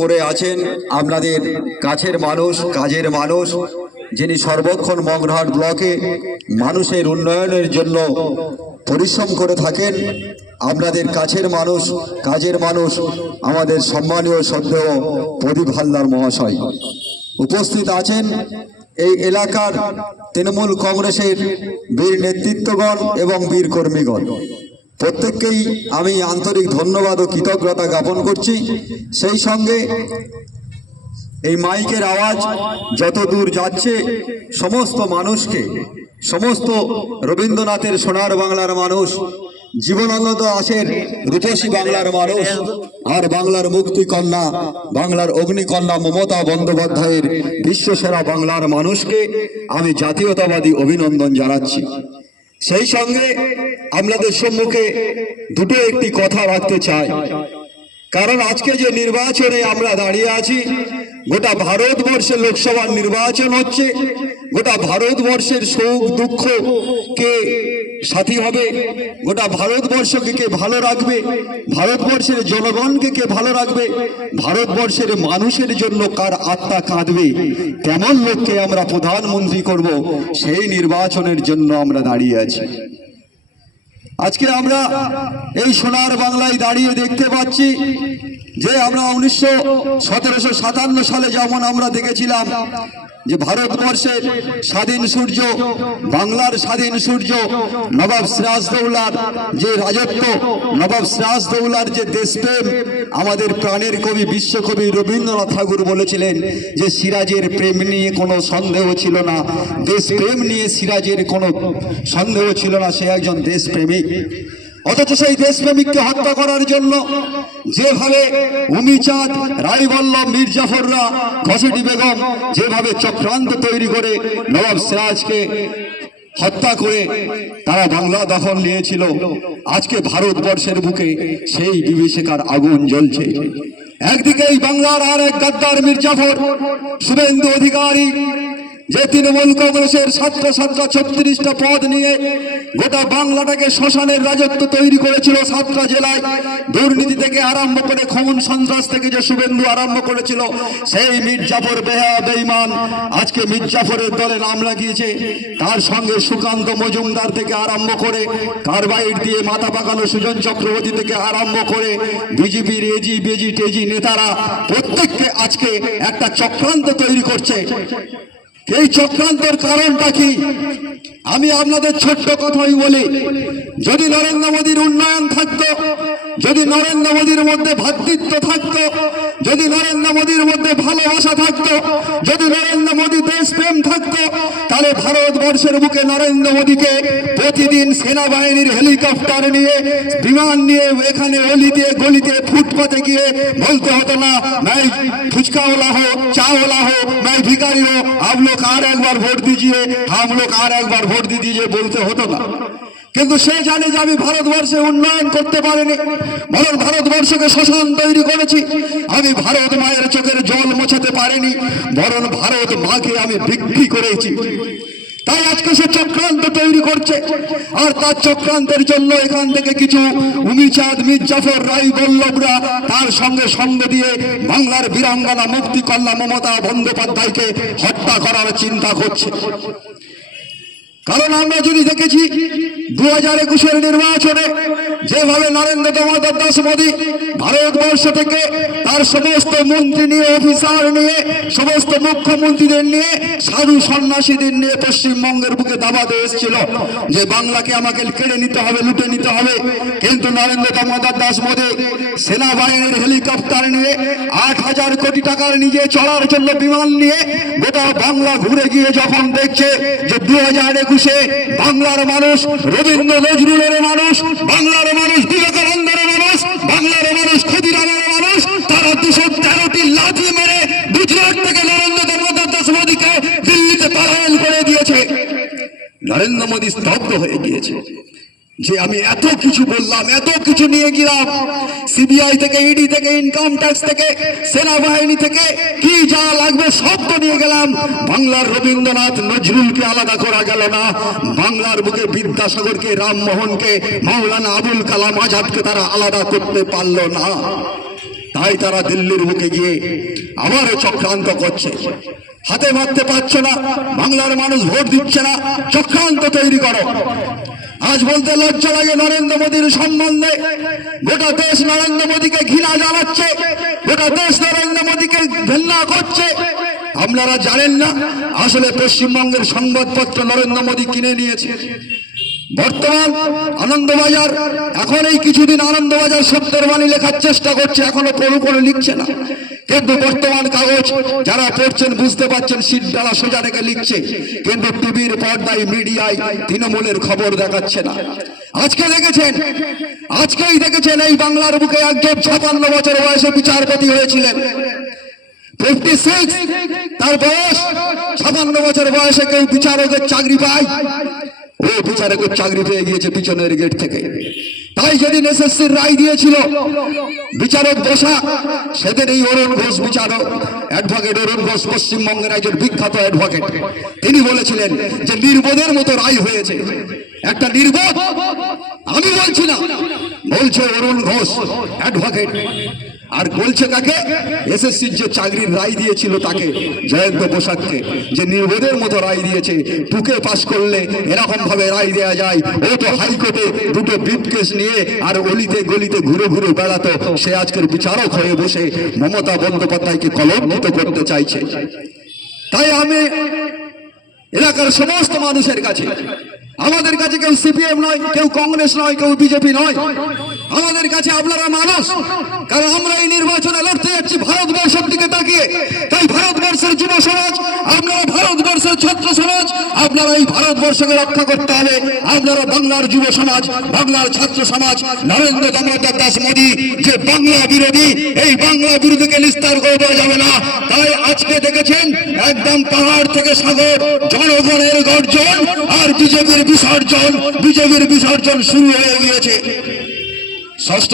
করে আছেন আপনাদের কাছের মানুষ, কাজের মানুষ, যিনি সর্বক্ষণ মগরাহাট ব্লকে মানুষের উন্নয়নের জন্য পরিশ্রম করে থাকেন। আপনাদের কাছের মানুষ, কাজের মানুষ, আমাদের সম্মানীয় শ্রদ্ধেয় প্রদীপ হালদার মহাশয় উপস্থিত আছেন। এই এলাকার তৃণমূল কংগ্রেসের বীর নেতৃত্বগণ এবং বীর কর্মীগণ প্রত্যেককেই আমি আন্তরিক ধন্যবাদ ও কৃতজ্ঞতা জ্ঞাপন করছি। সেই সঙ্গে এই মাইকের আওয়াজ যত দূর যাচ্ছে সমস্ত মানুষকে, সমস্ত রবীন্দ্রনাথের সোনার বাংলার মানুষ, জীবনানন্দ দাশের রূপসী বাংলার মানুষ, আর বাংলার মুক্তিকন্যা, বাংলার অগ্নিকন্যা মমতা বন্দ্যোপাধ্যায়ের বিশ্বসেরা বাংলার মানুষকে আমি জাতীয়তাবাদী অভিনন্দন জানাচ্ছি। সেই সঙ্গে আপনাদের সম্মুখে দুটো একটি কথা রাখতে চাই, কারণ আজকে যে নির্বাচনে আমরা দাঁড়িয়ে আছি, গোটা ভারতবর্ষে লোকসভার নির্বাচন হচ্ছে। গোটা ভারতবর্ষের সুখ দুঃখ কে সাথী হবে, গোটা ভারতবর্ষকে কে ভালো রাখবে, ভারতবর্ষের জনগণকে কে ভালো রাখবে, ভারতবর্ষের মানুষের জন্য কার আত্মা কাঁদবে, তেমন লোককে আমরা প্রধানমন্ত্রী করব, সেই নির্বাচনের জন্য আমরা দাঁড়িয়ে আছি। আজকে আমরা এই সোনার বাংলায় দাঁড়িয়ে দেখতে পাচ্ছি যে আমরা 1757 সালে যেমন আমরা দেখেছিলাম যে ভারতবর্ষের স্বাধীন সূর্য, বাংলার স্বাধীন সূর্য নবাব সিরাজদৌল্লার যে রাজত্ব, নবাব সিরাজদৌল্লার যে দেশপ্রেম, আমাদের প্রাণের কবি বিশ্বকবি রবীন্দ্রনাথ ঠাকুর বলেছিলেন যে সিরাজের প্রেম নিয়ে কোনো সন্দেহ ছিল না, দেশপ্রেম নিয়ে সিরাজের কোনো সন্দেহ ছিল না, সে একজন দেশপ্রেমিক। অথচ সেই দেশপ্রেমিককে হত্যা করার জন্য যেভাবে উমিচাঁদ, রায়বল্লভ, মির্জাফররা, ঘসেটি বেগম যেভাবে চক্রান্ত তৈরি করে নবাব সিরাজকে হত্যা করে তারা বাংলা দখল নিয়েছিল, আজকে ভারতবর্ষের বুকে সেই বিভীষিকার আগুন জ্বলছে। একদিকে এই বাংলার আর এক গাদ্দার মির্জাফর, শুভেন্দু অধিকারী, যে তৃণমূল কংগ্রেসের 36টা পদ নিয়ে গোটা বাংলাটাকে শ্মশানের রাজত্ব তৈরি করেছিল। 7টা জেলায় দুর্নীতি থেকে আরম্ভ করে খুন সন্ত্রাস থেকে যে শুভেন্দু আরম্ভ করেছিল, সেই মির্জাফর বেঈমান আজকে মির্জাফরের দলে নাম লাগিয়েছে। তার সঙ্গে সুকান্ত মজুমদার থেকে আরম্ভ করে কারবাইট দিয়ে মাথা পাকানো সুজন চক্রবর্তী থেকে আরম্ভ করে বিজেপির এজি বেজি টেজি নেতারা প্রত্যেককে আজকে একটা চক্রান্ত তৈরি করছে। এই চক্রান্তের কারণটা কি? আমি আপনাদের ছোট্ট কথাই বলি, যদি নরেন্দ্র মোদীর উন্নয়ন থাকতো, যদি নরেন্দ্র মোদীর মধ্যে ভ্রাতৃত্ব থাকতো, যদি নরেন্দ্র মোদীর মধ্যে ভালোবাসা থাকতো, যদি নরেন্দ্র মোদী দেশপ্রেম থাকতো, তাহলে ভারতবর্ষের বুকে নরেন্দ্র মোদীকে প্রতিদিন সেনাবাহিনীর হেলিকপ্টার নিয়ে, বিমান নিয়ে এখানে অলিতে গলিতে ফুটপাতে গিয়ে বলতে হতো না मैं ফুচকাওয়ালা हो, চাওয়ালা हो, मैं भिखारी हो, आप लोग আর একবার ভোট দিজিয়ে, हम लोग আর একবার ভোট দিজিয়ে বলতে হতো না। কিন্তু সে জানে যে আমি ভারতবর্ষে উন্নয়ন করতে পারিনি, বরং ভারতবর্ষকে শোষণ তৈরি করেছি। আমি ভারত মায়ের চোখের জল মোছাতে পারিনি, বরং ভারত মাকে আমি বিক্রি করেছি। তাই আজকে সে চক্রান্ত তৈরি করছে, আর তার চক্রান্তের জন্য এখান থেকে কিছু উমিচাঁদ, মির্জাফর, রায়বল্লভরা তার সঙ্গে সঙ্গ দিয়ে বাংলার বীরাঙ্গনা মুক্তিকন্যা মমতা বন্দ্যোপাধ্যায়কে হত্যা করার চিন্তা করছে। কারণ আমরা যদি দেখেছি 2021-এর নির্বাচনে যেভাবে নরেন্দ্র দামোদর দাস মোদী ভারতবর্ষ থেকে তার সমস্ত মন্ত্রী নিয়ে, অফিসার নিয়ে, সমস্ত মুখ্যমন্ত্রীদের নিয়ে, সাধু সন্ন্যাসীদের নিয়ে পশ্চিমবঙ্গের বুকে দাবাতে এসেছিল যে বাংলাকে আমাকে কেড়ে নিতে হবে, লুটে নিতে হবে। কিন্তু নরেন্দ্র দামোদর দাস মোদী সেনাবাহিনীর হেলিকপ্টার নিয়ে 8,000 কোটি টাকার নিজে চড়ার জন্য বিমান নিয়ে গোটা বাংলা ঘুরে গিয়ে যখন দেখছে যে 2021-এ বাংলার মানুষ, রবীন্দ্র নজরুলের মানুষ, বাংলার মানুষ, বিবেকানন্দের মানুষ, বাংলার মানুষ, ক্ষুদিরামের মানুষ, তারা 213টি লাথি মেরে গুজরাট থেকে নরেন্দ্র দামোদর দাস মোদীকে দিল্লিতে পালায়ন করে দিয়েছে। নরেন্দ্র মোদী স্তব্ধ হয়ে গিয়েছে যে আমি এত কিছু বললাম, এত কিছু নিয়ে গেলাম, সিবিআই থেকে, ইডি থেকে, ইনকাম ট্যাক্স থেকে, সেনাবাহিনী থেকে, কি যা লাগবে সব তো নিয়ে গেলাম, বাংলার রবীন্দ্রনাথ নজরুলকে আলাদা করা গেল না, বাংলার বুকে বিদ্যাসাগরকে, রামমোহনকে, মাওলানা আবুল কালাম আজাদকে তারা আলাদা করতে পারল না। তাই তারা দিল্লির বুকে গিয়ে আবারও চক্রান্ত করছে। হাতে মারতে পারছে না, বাংলার মানুষ ভোট দিচ্ছে না, চক্রান্ত তৈরি করো। আজ বলতে লজ্জা লাগে নরেন্দ্র মোদীর সম্বন্ধে গোটা দেশ নরেন্দ্র মোদীকে ঘৃণা জানাচ্ছে, গোটা দেশ নরেন্দ্র মোদীকে ঘৃণা করছে। আপনারা জানেন না আসলে পশ্চিমবঙ্গের সংবাদপত্র নরেন্দ্র মোদী কিনে নিয়েছে। বর্তমান আনন্দবাজার এখন এই কিছুদিন আনন্দবাজার সত্যের বাণী লেখার চেষ্টা করছে, এখনো পুরোপুরি লিখছে না, কিন্তু বর্তমান কাগজ যারা পড়ছেন বুঝতে পারছেন সিট ডালা সোজা রেখে লিখছে, কিন্তু টিভির পর্দায় মিডিয়ায় তৃণমূলের খবর দেখাচ্ছে না। আজকেই দেখেছেন এই বাংলার বুকে একজন 56 বছর বয়সে বিচারপতি হয়েছিলেন। 56 তার বয়স, 56 বছর বয়সে কেউ বিচারকের চাকরি পায়? ও বিচারকের চাকরি পেয়ে গিয়েছে পিছনের গেট থেকে। তাই যেদিন এসএসসির রায় দিয়েছিল বিচারক বসা, সেদিন এই অরুণ ঘোষ বিচারক, অ্যাডভোকেট অরুণ ঘোষ, পশ্চিমবঙ্গের একজন বিখ্যাত অ্যাডভোকেট, তিনি বলেছিলেন যে নির্বোধের মতো রায় হয়েছে। একটা নির্বোধ আমি বলছি না, বলছে অরুণ ঘোষ অ্যাডভোকেট। আর বলছে কাকে? এসএসসির যে চাকরির রায় দিয়েছিল তাকে, জয়ন্ত বসাককে, যে নির্বোধের মতো রায় দিয়েছে। টুকে পাস করলে এরকম ভাবে রায় দেওয়া যায়? ও তো হাইকোর্টে দুটো ব্রিফকেস নিয়ে আর অলিতে গলিতে ঘুরে ঘুরে বেড়াতো, সে আজকের বিচারক হয়ে বসে মমতা বন্দ্যোপাধ্যায়কে কলঙ্কিত করতে চাইছে। তাই আমি এলাকার সমস্ত মানুষের কাছে, আমাদের কাছে কেউ সিপিএম নয়, কেউ কংগ্রেস নয়, কেউ বিজেপি নয়, আমাদের কাছে আপনারা মানুষ। কারণ আমরা এই নির্বাচনে লড়তে যাচ্ছি ভারতবর্ষের দিকে তাকিয়ে। তাই ভারতবর্ষের যুব সমাজ, আপনারা ভারতবর্ষের ছাত্র সমাজ, আপনারা এই ভারতবর্ষকে রক্ষা করতে হবে। আপনারা বাংলার যুব সমাজ, বাংলার ছাত্র সমাজ, নরেন্দ্র দামোদর দাস মোদী যে বাংলা বিরোধী, এই বাংলা বিরোধীকে নিস্তার করে দেওয়া যাবে না। তাই আজকে দেখেছেন একদম পাহাড় থেকে সাগর জনগণের গর্জন আর বিজেপির বিসর্জন শুরু হয়ে গিয়েছে। ষষ্ঠ